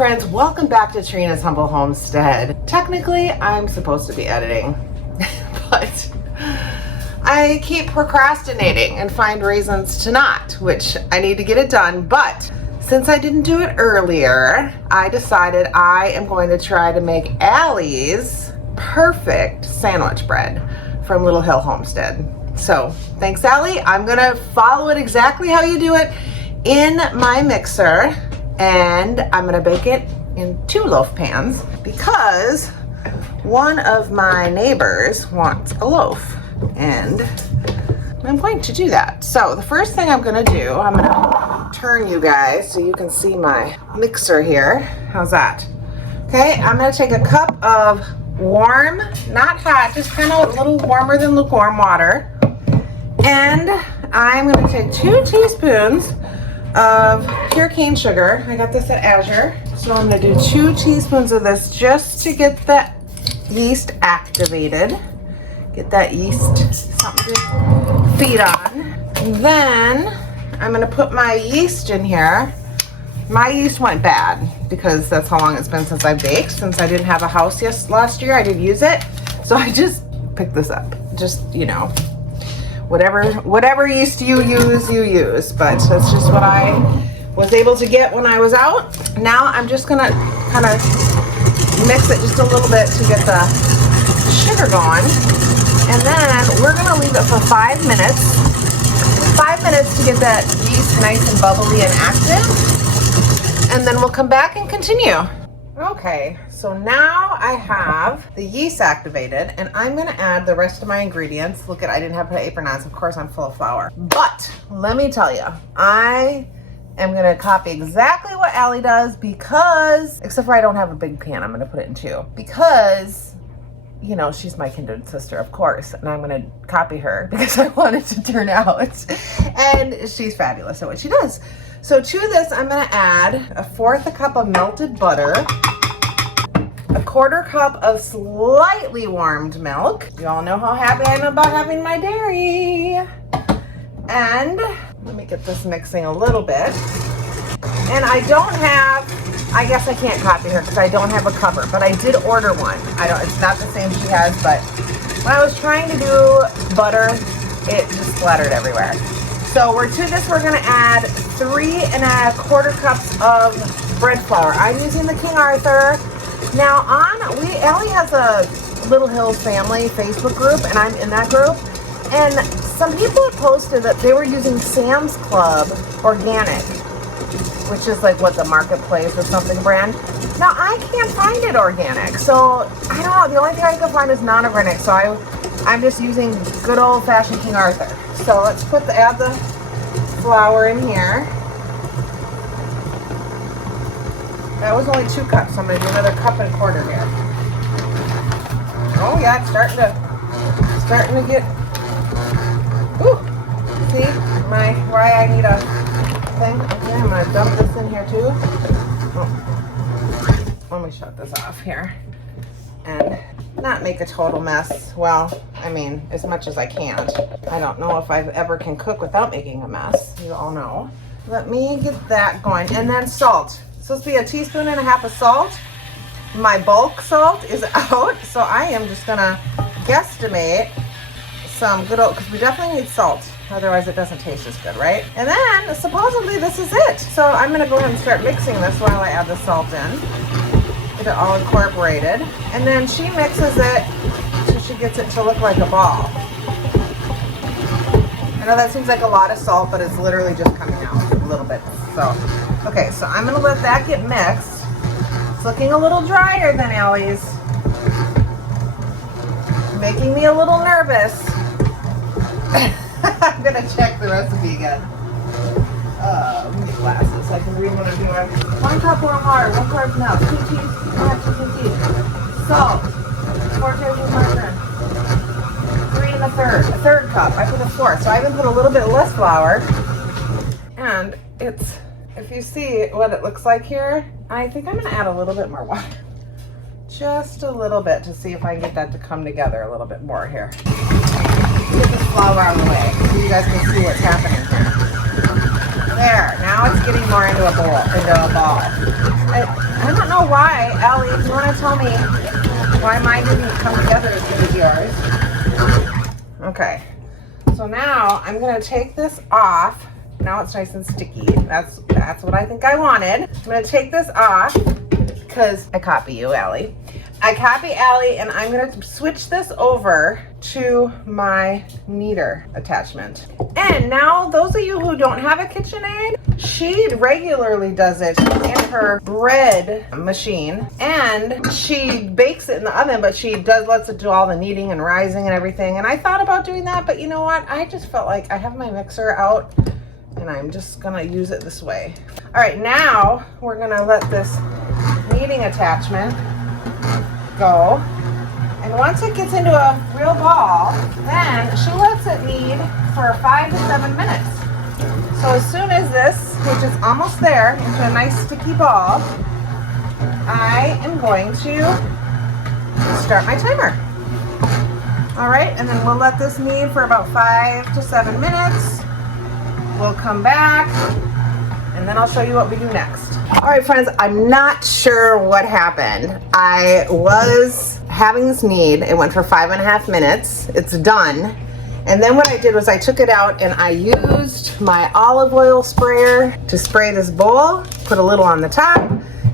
friends, welcome back to Trina's Humble Homestead. Technically, I'm supposed to be editing, but I keep procrastinating and find reasons to not, which I need to get it done. But since I didn't do it earlier, I decided I am going to try to make Allie's perfect sandwich bread from Little Hill Homestead. So thanks, Allie. I'm gonna follow it exactly how you do it in my mixer, and I'm gonna bake it in 2 loaf pans because one of my neighbors wants a loaf, and I'm going to do that. So the first thing I'm gonna do, I'm gonna turn you guys so you can see my mixer here. How's that? Okay, I'm gonna take a cup of warm, not hot, just kind of a little warmer than lukewarm water, and I'm gonna take 2 teaspoons of pure cane sugar. I got this at Azure. So I'm gonna do 2 teaspoons of this just to get that yeast activated. Get that yeast something to feed on. And then I'm gonna put my yeast in here. My yeast went bad because that's how long it's been since I baked. Since I didn't have a house last year, I didn't use it. So I just picked this up. Just, you know, whatever yeast you use, but that's just what I was able to get when I was out. Now I'm just gonna kind of mix it just a little bit to get the sugar going, and then we're gonna leave it for 5 minutes. 5 minutes to get that yeast nice and bubbly and active, and then we'll come back and continue. Okay, so now I have the yeast activated, and I'm gonna add the rest of my ingredients. Look at, I didn't have to put an apron on, so of course I'm full of flour. But let me tell you, I am gonna copy exactly what Allie does because, except for I don't have a big pan, I'm gonna put it in 2. Because, you know, she's my kindred sister, of course, and I'm gonna copy her because I want it to turn out. And she's fabulous at what she does. So to this, I'm gonna add 1/4 cup of melted butter, 1/4 cup of slightly warmed milk. You all know how happy I am about having my dairy. And let me get this mixing a little bit. And I don't have, I guess I can't copy her because I don't have a cover, but I did order one. It's not the same she has, but when I was trying to do butter, it just splattered everywhere. So we're gonna add 3 1/4 cups of bread flour. I'm using the King Arthur. Now Allie has a Little Hills family Facebook group, and I'm in that group. And some people had posted that they were using Sam's Club Organic, which is like what, the Marketplace or something brand. Now I can't find it organic, so I don't know. The only thing I can find is non-organic, so I'm just using good old-fashioned King Arthur. So let's add the flour in here. That was only 2 cups, so I'm gonna do another 1.25 cups here. Oh yeah, it's starting to get, ooh, see why I need a thing? Okay, I'm gonna dump this in here too. Oh. Let me shut this off here and not make a total mess. Well, I mean, as much as I can't. I don't know if I ever can cook without making a mess. You all know. Let me get that going. And then salt. It's supposed to be 1.5 teaspoons of salt. My bulk salt is out, so I am just gonna guesstimate some good old, because we definitely need salt. Otherwise it doesn't taste as good, right? And then supposedly this is it. So I'm gonna go ahead and start mixing this while I add the salt in. Get it all incorporated, and then she mixes it so she gets it to look like a ball. I know that seems like a lot of salt, but it's literally just coming out a little bit. So, okay, so I'm gonna let that get mixed. It's looking a little drier than Allie's. Making me a little nervous. I'm gonna check the recipe again. Let me get glasses so I can read what I'm doing. 1 cup warm water, 1 quart of milk, 2 teaspoons, salt, 4 tablespoons margarine, 3 1/3 cup. I put a 4, so I even put a little bit less flour. And it's, if you see what it looks like here, I think I'm gonna add a little bit more water. Just a little bit to see if I can get that to come together a little bit more here. Get this flour out of the way so you guys can see what's happening here. There, now it's getting more into a ball. I don't know why, Allie, if you want to tell me why mine didn't come together as good as yours. Okay, so now I'm gonna take this off. Now it's nice and sticky. That's what I think I wanted. I'm gonna take this off because I copy you, Allie. I copy Allie, and I'm gonna switch this over to my kneader attachment. And now those of you who don't have a KitchenAid, she regularly does it in her bread machine, and she bakes it in the oven, but she lets it do all the kneading and rising and everything. And I thought about doing that, but you know what? I just felt like I have my mixer out and I'm just gonna use it this way. All right, now we're gonna let this kneading attachment go. And once it gets into a real ball, then she lets it knead for 5 to 7 minutes. So as soon as this, which is almost there, into a nice sticky ball, I am going to start my timer. All right, and then we'll let this knead for about 5 to 7 minutes. We'll come back, and then I'll show you what we do next. All right, friends, I'm not sure what happened. I was having this knead. It went for 5.5 minutes. It's done. And then what I did was I took it out and I used my olive oil sprayer to spray this bowl, put a little on the top,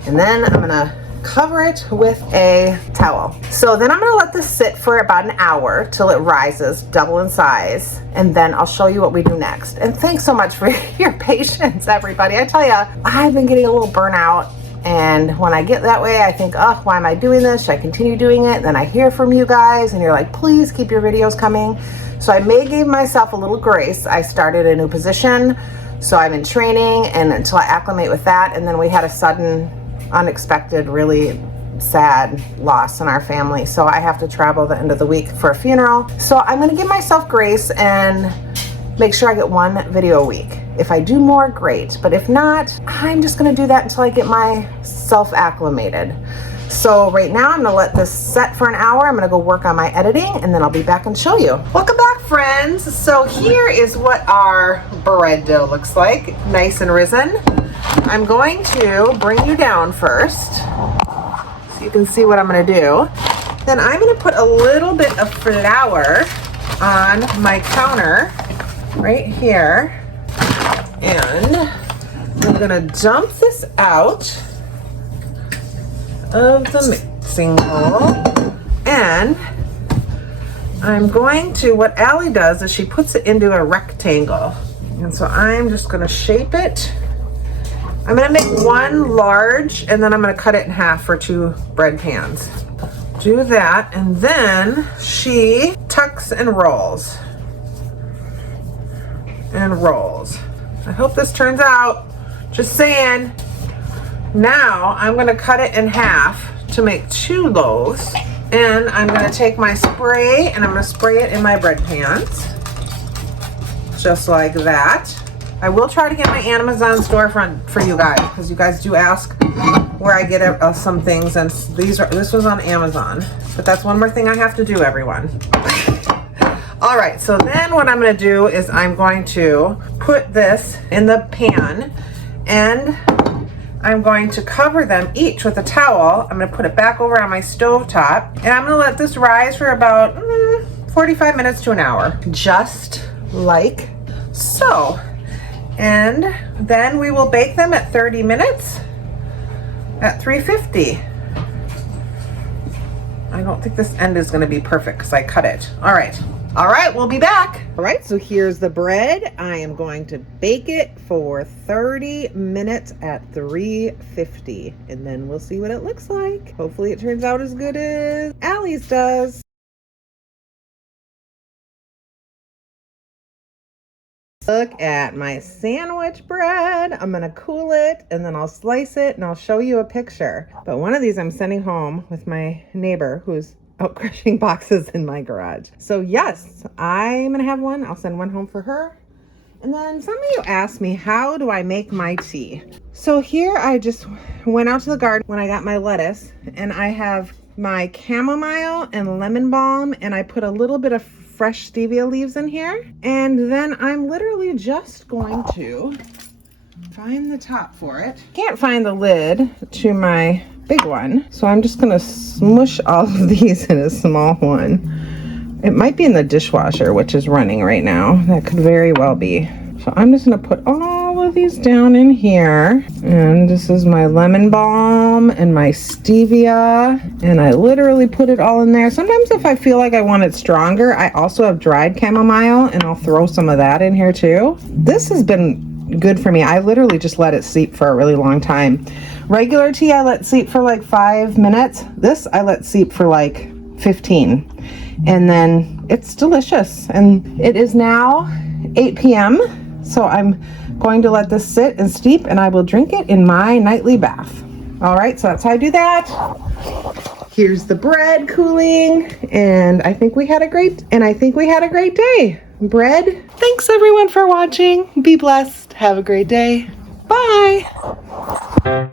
and then I'm gonna cover it with a towel. So then I'm gonna let this sit for about an hour till it rises, double in size, and then I'll show you what we do next. And thanks so much for your patience, everybody. I tell you, I've been getting a little burnout, and when I get that way, I think, oh, why am I doing this? Should I continue doing it? And then I hear from you guys, and you're like, please keep your videos coming. So I may give myself a little grace. I started a new position, so I'm in training, and until I acclimate with that, and then we had a sudden unexpected, really sad loss in our family. So I have to travel the end of the week for a funeral. So I'm gonna give myself grace and make sure I get 1 video a week. If I do more, great. But if not, I'm just gonna do that until I get myself acclimated. So right now I'm gonna let this set for an hour. I'm gonna go work on my editing, and then I'll be back and show you. Welcome back, friends. So here is what our bread dough looks like, nice and risen. I'm going to bring you down first so you can see what I'm gonna do. Then I'm gonna put a little bit of flour on my counter right here. And I'm gonna dump this out of the mixing bowl. And I'm going to, what Allie does is she puts it into a rectangle. And so I'm just gonna shape it. I'm gonna make 1 large, and then I'm gonna cut it in half for 2 bread pans. Do that, and then she tucks and rolls. And rolls. I hope this turns out. Just saying. Now I'm gonna cut it in half to make 2 loaves. And I'm gonna take my spray and I'm gonna spray it in my bread pans. Just like that. I will try to get my Amazon storefront for you guys, because you guys do ask where I get some things, and this was on Amazon. But that's one more thing I have to do, everyone. All right, so then what I'm gonna do is I'm going to put this in the pan, and I'm going to cover them each with a towel. I'm gonna put it back over on my stove top, and I'm gonna let this rise for about 45 minutes to an hour, just like so. And then we will bake them at 30 minutes at 350. I don't think this end is gonna be perfect because I cut it. All right, we'll be back. All right, so here's the bread. I am going to bake it for 30 minutes at 350, and then we'll see what it looks like. Hopefully it turns out as good as Allie's does. Look at my sandwich bread. I'm gonna cool it, and then I'll slice it, and I'll show you a picture. But one of these I'm sending home with my neighbor who's out crushing boxes in my garage. So yes, I'm gonna have one. I'll send one home for her. And then some of you asked me, how do I make my tea? So here I just went out to the garden when I got my lettuce, and I have my chamomile and lemon balm, and I put a little bit of fresh stevia leaves in here. And then I'm literally just going to find the top for it. Can't find the lid to my big one, so I'm just gonna smush all of these in a small one. It might be in the dishwasher, which is running right now. That could very well be. So I'm just gonna put all of these down in here. And this is my lemon balm and my stevia. And I literally put it all in there. Sometimes if I feel like I want it stronger, I also have dried chamomile and I'll throw some of that in here too. This has been good for me. I literally just let it steep for a really long time. Regular tea I let steep for like 5 minutes. This I let steep for like 15. And then it's delicious. And it is now 8 p.m. So I'm going to let this sit and steep and I will drink it in my nightly bath. All right, so that's how I do that. Here's the bread cooling, and I think we had a great day. Bread. Thanks everyone for watching. Be blessed. Have a great day. Bye.